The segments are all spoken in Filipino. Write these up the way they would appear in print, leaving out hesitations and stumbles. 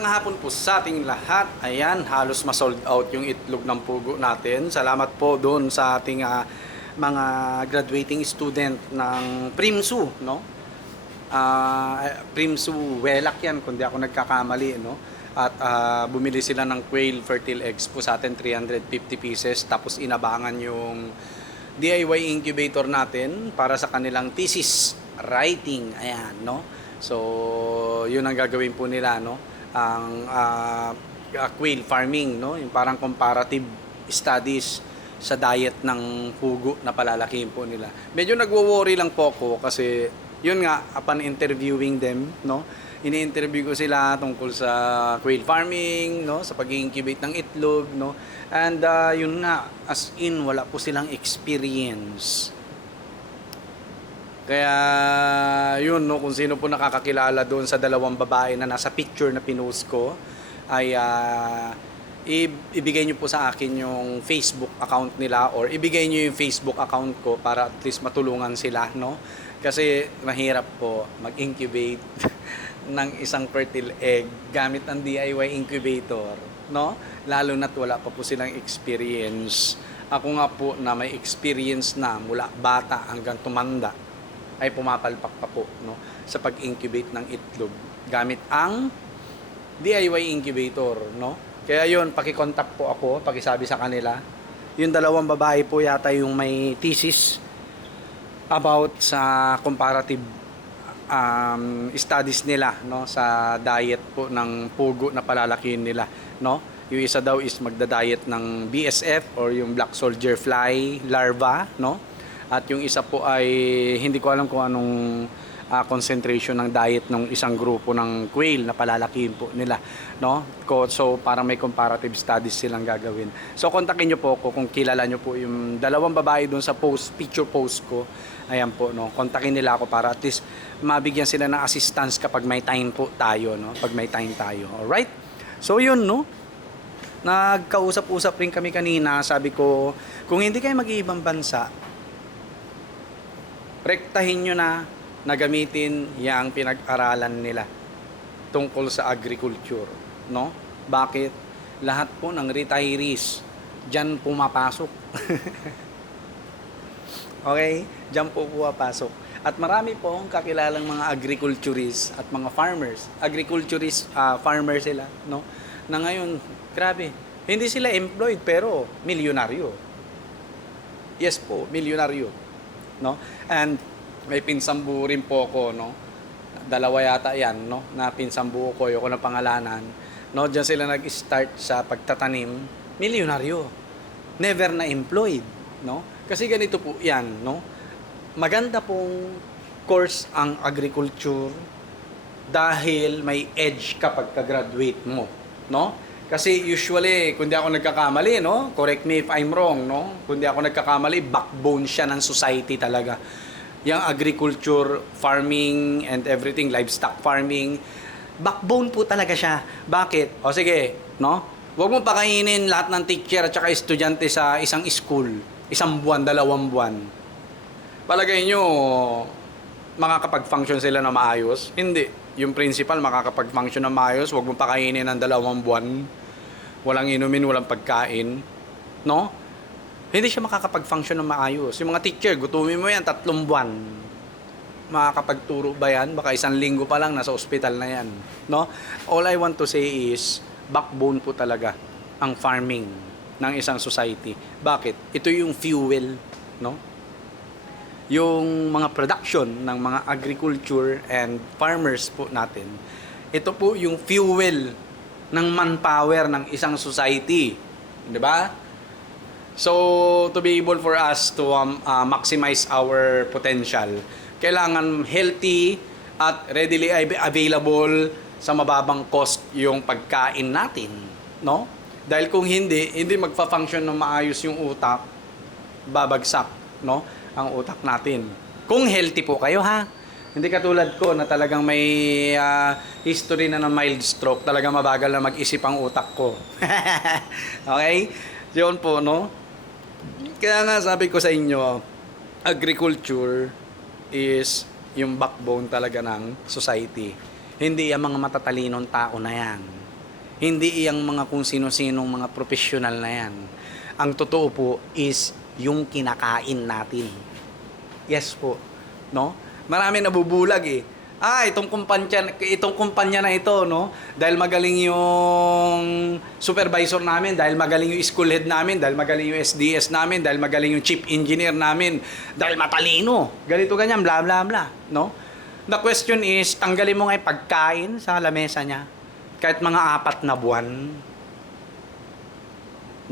Magandang hapon po sa ating lahat. Ayan, halos ma-sold out yung itlog ng pugo natin. Salamat po doon sa ating mga graduating student ng Primsu, no? Primsu Welak yan, kung di ako nagkakamali, no? At bumili sila ng quail fertile eggs po sa atin, 350 pieces. Tapos inabangan yung DIY incubator natin para sa kanilang thesis writing. Ayan, no? So, yun ang gagawin po nila, no? Ang quail farming, no? Yung parang comparative studies sa diet ng pugo na palalakihin po nila. Medyo nagwo-worry lang po ako kasi yun nga, upon interviewing them, no? Ini-interview ko sila tungkol sa quail farming, no? Sa pag-incubate ng itlog, no? And yun nga, as in wala po silang experience. Kaya yun, no, kung sino po nakakakilala doon sa dalawang babae na nasa picture na pinost ko ay ibigay nyo po sa akin yung Facebook account nila or ibigay nyo yung Facebook account ko para at least matulungan sila, no? Kasi mahirap po mag-incubate ng isang fertile egg gamit ang DIY incubator, no? Lalo na't wala pa po silang experience. Ako nga po na may experience na mula bata hanggang tumanda ay pumapalpak pa po, no, sa pag-incubate ng itlog gamit ang DIY incubator, no? Kaya yun, paki-contact po ako, pakisabi sa kanila. Yung dalawang babae po yata yung may thesis about sa comparative studies nila, no, sa diet po ng pugo na palalakihin nila, no? Yung isa daw is magda-diet ng BSF or yung black soldier fly larva, no? At yung isa po ay hindi ko alam kung anong concentration ng diet ng isang grupo ng quail na palalakihin po nila, no? So para may comparative studies silang gagawin. So kontakin niyo po ako kung kilala niyo po yung dalawang babae doon sa picture post ko. Ayan po, no. Kontakin nila ako para at least mabigyan sila ng assistance kapag may time po tayo, no? Pag may time tayo. All right? So yun, no. Nagkausap-usap rin kami kanina, sabi ko, kung hindi kayo mag-iibang bansa, rektahin nyo na gamitin yung pinag-aralan nila tungkol sa agriculture, no? Bakit? Lahat po ng retirees dyan pumapasok. Okay? Dyan po pumapasok. At marami pong kakilalang mga agriculturists at mga farmers. Farmers sila, no? Na ngayon, grabe, hindi sila employed pero milyonaryo. Yes po, milyonaryo, no? And may pinsambu rin po ako, no? Dalawa yata yan, no? Na pinsambu ko, ayoko na pangalanan, no? Diyan sila nag-start sa pagtatanim, milyonaryo. Never na employed, no? Kasi ganito po yan, no? Maganda pong course ang agriculture dahil may edge kapag ka-graduate mo, no? Kasi usually, kung di ako nagkakamali, no? Correct me if I'm wrong, no? Kung di ako nagkakamali, backbone siya ng society talaga. Yung agriculture, farming, and everything, livestock farming, backbone po talaga siya. Bakit? O sige, no? Huwag mo pakainin lahat ng teacher at saka estudyante sa isang school. Isang buwan, 2 buwan. Palagay nyo, makakapag-function sila na maayos? Hindi. Yung principal, makakapag-function na maayos, huwag mo pakainin ng 2 buwan. Walang inumin, walang pagkain, no? Hindi siya makakapag-function ng maayos. Yung mga teacher, gutumin mo yan 3 buwan. Makakapagturo ba yan? Baka 1 linggo pa lang, nasa ospital na yan, no? All I want to say is, backbone po talaga ang farming ng isang society. Bakit? Ito yung fuel, no? Yung mga production ng mga agriculture and farmers po natin, ito po yung fuel ng manpower ng isang society. Di ba? So, to be able for us to maximize our potential, kailangan healthy at readily available sa mababang cost yung pagkain natin, no? Dahil kung hindi magfa-function ng maayos yung utak, babagsak, no? Ang utak natin. Kung healthy po kayo, ha? Hindi katulad ko na talagang may history na ng mild stroke, talagang mabagal na mag-isip ang utak ko. Okay? Yun po, no? Kaya nga sabi ko sa inyo, agriculture is yung backbone talaga ng society. Hindi ang mga matatalinong tao na yan. Hindi iyang mga kung sino-sinong mga professional na yan. Ang totoo po is yung kinakain natin. Yes po, no? Marami nabubulag eh. Itong kumpanya na ito, no? Dahil magaling yung supervisor namin, dahil magaling yung school head namin, dahil magaling yung SDS namin, dahil magaling yung chief engineer namin, dahil matalino. Ganito ganyan, bla bla bla, no? The question is, tanggalin mo nga yung pagkain sa lamesa niya. Kahit mga 4 na buwan.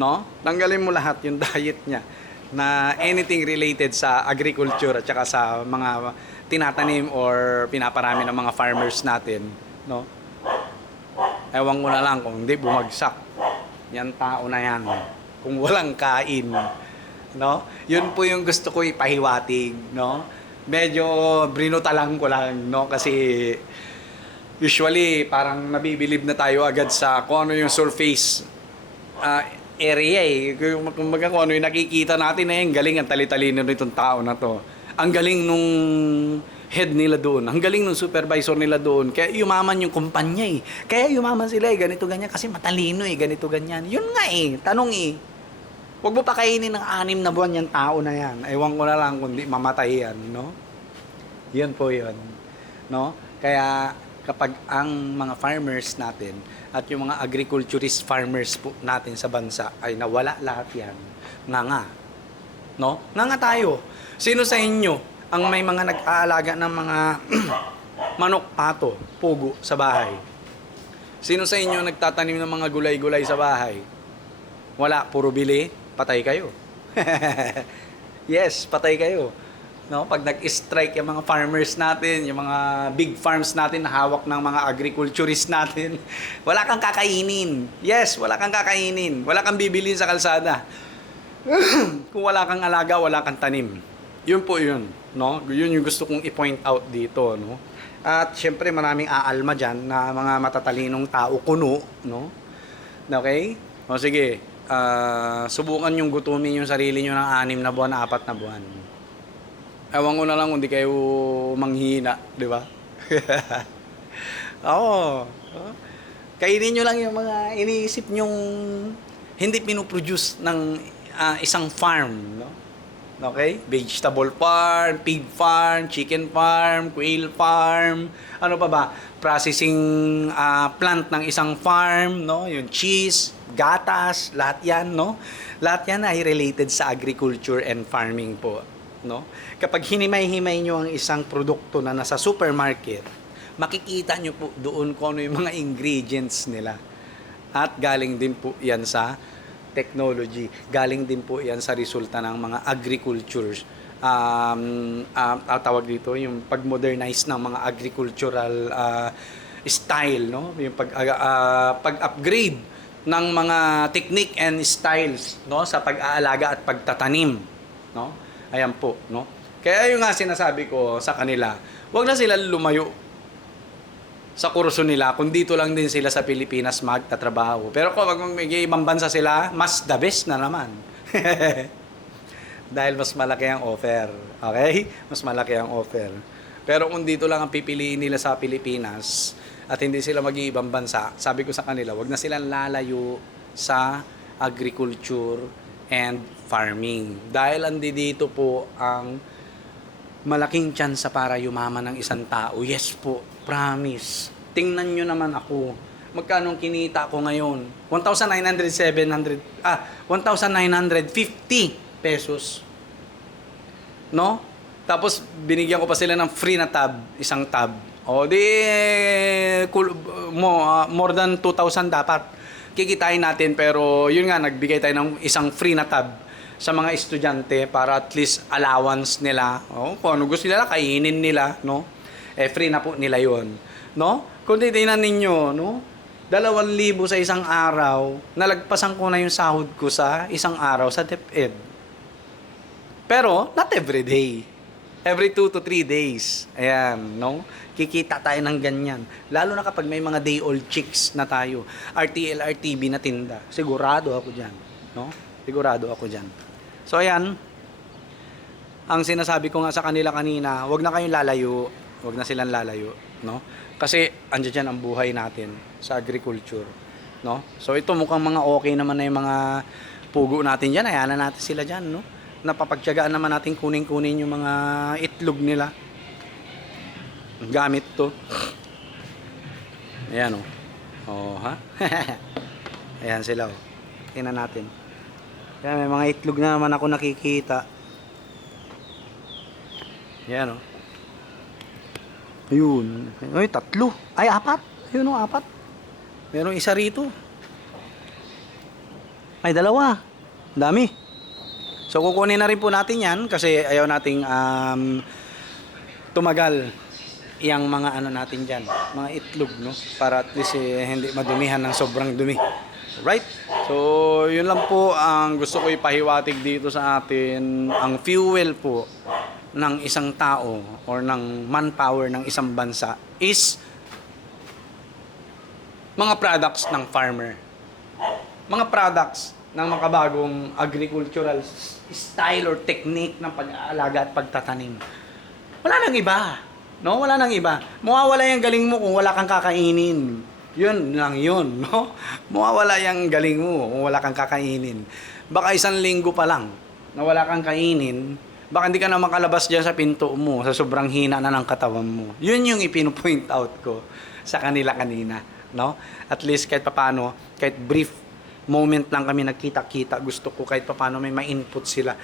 No? Tanggalin mo lahat yung diet niya na anything related sa agriculture at saka sa mga tinatanim or pinaparami ng mga farmers natin, no? Ewan ko na lang kung hindi bumagsak yan tao na yan kung walang kain, no? Yun po yung gusto ko ipahiwatig, no? Medyo brinutalan ko lang, no? Kasi usually parang nabibilib na tayo agad sa kung ano yung surface area eh. Kumbaga kung ano yung nakikita natin eh, ang galing, ang tali-talino nitong tao na to. Ang galing nung head nila doon. Ang galing nung supervisor nila doon. Kaya yumaman yung kumpanya eh. Kaya yumaman sila eh, ganito ganyan. Kasi matalino eh, ganito ganyan. Yun nga eh, tanong eh. Huwag mo pakainin ng 6 na buwan yung tao na yan. Ewan ko na lang kung di mamatay yan, no? Yun po yun. No? Kaya kapag ang mga farmers natin at yung mga agriculturist farmers po natin sa bansa ay nawala lahat yan, nga. No? Nga tayo. Sino sa inyo ang may mga nag-aalaga ng mga manok, pato, pugo sa bahay? Sino sa inyo nagtatanim ng mga gulay-gulay sa bahay? Wala, puro bili, patay kayo. Yes, patay kayo. No, pag nag-strike yung mga farmers natin, yung mga big farms natin na hawak ng mga agriculturists natin, wala kang kakainin. Yes, wala kang kakainin. Wala kang bibilin sa kalsada. Kung wala kang alaga, wala kang tanim. Yun po yun, no? Yun yung gusto kong i-point out dito, no? At syempre maraming aalma diyan na mga matatalinong tao kuno, no? Okay? O sige, subukan yung gutumin yung sarili nyo ng 6 na buwan, 4 na buwan. Ewan ko na lang kung di kayo manghina, di ba? Oo. Kainin nyo lang yung mga iniisip nyong hindi pinoproduce ng isang farm, no? Okay? Vegetable farm, pig farm, chicken farm, quail farm, ano pa ba? Processing plant ng isang farm, no? Yung cheese, gatas, lahat yan, no? Lahat yan ay related sa agriculture and farming po, no? Kapag hinimay-himay nyo ang isang produkto na nasa supermarket, makikita nyo po doon kung ano yung mga ingredients nila. At galing din po yan sa technology. Galing din po yan sa resulta ng mga agricultures. Tawag dito, yung pag-modernize ng mga agricultural style, no? Yung pag-upgrade ng mga technique and styles, no? Sa pag-aalaga at pagtatanim, no? Ayan po, no? Kaya yung nga sinasabi ko sa kanila, wag na sila lumayo sa kurso nila kung dito lang din sila sa Pilipinas magtatrabaho. Pero kung may ibang bansa sila, mas the best na naman. Dahil mas malaki ang offer. Okay? Mas malaki ang offer. Pero kung dito lang ang pipiliin nila sa Pilipinas at hindi sila mag-iibang bansa, sabi ko sa kanila, wag na silang lalayo sa agriculture and farming. Dahil andi dito po ang malaking tsansa para yumaman ng isang tao. Yes po, promise. Tingnan nyo naman ako. Magkano kinita ko ngayon? 1,950 pesos. No? Tapos binigyan ko pa sila ng free na tab, isang tab. O di more than 2,000 dapat kikitain natin, pero yun nga, nagbigay tayo ng isang free na tab sa mga estudyante para at least allowance nila. O, kung ano gusto nila, kainin nila, no? Free na po nila yun, no? Kung titignan ninyo, no? 2,000 sa isang araw, nalagpasan ko na yung sahod ko sa isang araw sa DepEd. Pero, not every day. Every 2 to 3 days. Ayan, no? Kikita tayo ng ganyan. Lalo na kapag may mga day-old chicks na tayo. RTL, RTV na tinda. Sigurado ako dyan, no? Sigurado ako dyan. So, ayan. Ang sinasabi ko nga sa kanila kanina, wag na kayong lalayo. Wag na silang lalayo, no? Kasi, andyan dyan ang buhay natin sa agriculture. no? So ito mukhang mga okay naman na yung mga pugo natin diyan. Hayaan na natin sila diyan, no? Napapagtiyagaan naman natin kunin yung mga itlog nila. Gamit to. Ayan, oh. Oh, ha? Ayan sila, oh. Tingnan natin. Ayan, may mga itlog na naman ako nakikita. Ayan, oh. Ayun. Ay, 3. Ay, 4. Ayun, oh, 4. Meron isa rito. Ay, 2. Dami. So, kukunin na rin po natin yan kasi ayaw nating tumagal yung mga ano natin dyan, mga itlog, no? Para at least hindi madumihan ng sobrang dumi. Right? So, yun lang po ang gusto ko ipahiwatig dito sa atin. Ang fuel po ng isang tao or ng manpower ng isang bansa is mga products ng farmer. Mga products ng makabagong agricultural style or technique ng pag-aalaga at pagtatanim. Wala nang iba. No? Wala nang iba. Mawawala yung galing mo kung wala kang kakainin. Yun lang yun, no? Mawawala yung galing mo kung wala kang kakainin. Baka 1 linggo pa lang na wala kang kainin, baka hindi ka na makalabas dyan sa pinto mo sa sobrang hina na ng katawan mo. Yun yung ipino-point out ko sa kanila kanina, no? At least kahit papaano, kahit brief moment lang kami nagkita-kita, gusto ko kahit papaano may ma-input sila.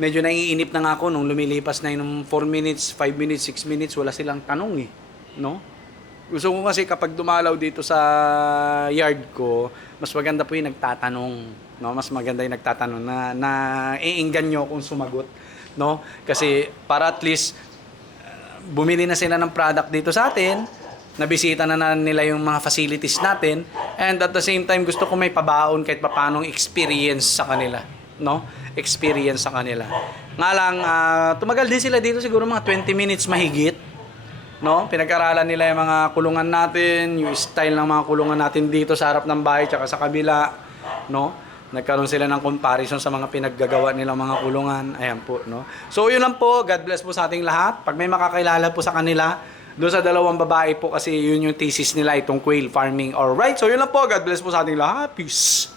Medyo naiinip na nga ako nung lumilipas na yung 4 minutes, 5 minutes, 6 minutes, wala silang tanong eh, no? Gusto ko kasi kapag dumalaw dito sa yard ko, mas maganda po yung nagtatanong, no? Mas maganda yung nagtatanong na iinggan nyo kung sumagot, no? Kasi para at least bumili na sila ng product dito sa atin, nabisita na nila yung mga facilities natin, and at the same time gusto ko may pabaon kahit papanong experience sa kanila, no? Experience sa kanila. Nga lang, tumagal din sila dito siguro mga 20 minutes mahigit, no? Pinag-aralan nila yung mga kulungan natin, yung style ng mga kulungan natin dito sa harap ng bahay tsaka sa kabila, no? Nagkaroon sila ng comparison sa mga pinaggagawa nilang mga kulungan. Ayan po, no? So, yun lang po. God bless po sa ating lahat. Pag may makakilala po sa kanila, doon sa 2 babae po kasi yun yung thesis nila, itong quail farming. Alright, so yun lang po. God bless po sa ating lahat. Peace!